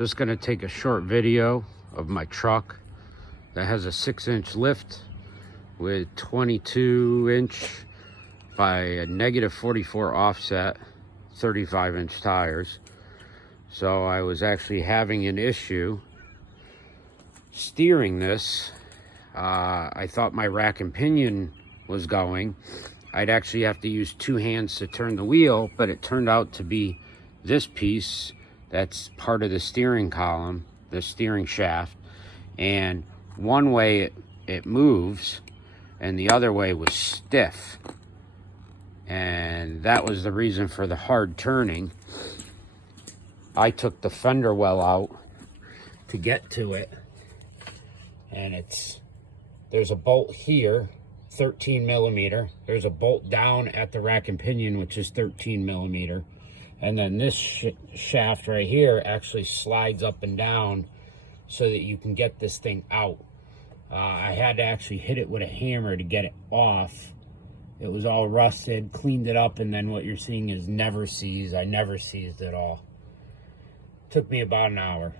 Just gonna take a short video of my truck that has a 6-inch lift with 22-inch by a -44 offset 35-inch tires. So I was actually having an issue steering this. I thought my rack and pinion was going. I'd actually have to use 2 hands to turn the wheel, but it turned out to be this piece that's part of the steering column, the steering shaft, and one way it moves and the other way was stiff, and that was the reason for the hard turning. I took the fender well out to get to it, and there's a bolt here, 13 millimeter. There's a bolt down at the rack and pinion, which is 13 millimeter. And then this shaft right here actually slides up and down so that you can get this thing out. I had to actually hit it with a hammer to get it off. It was all rusted, cleaned it up, and then what you're seeing is never seized. I never seized it all. Took me about an hour.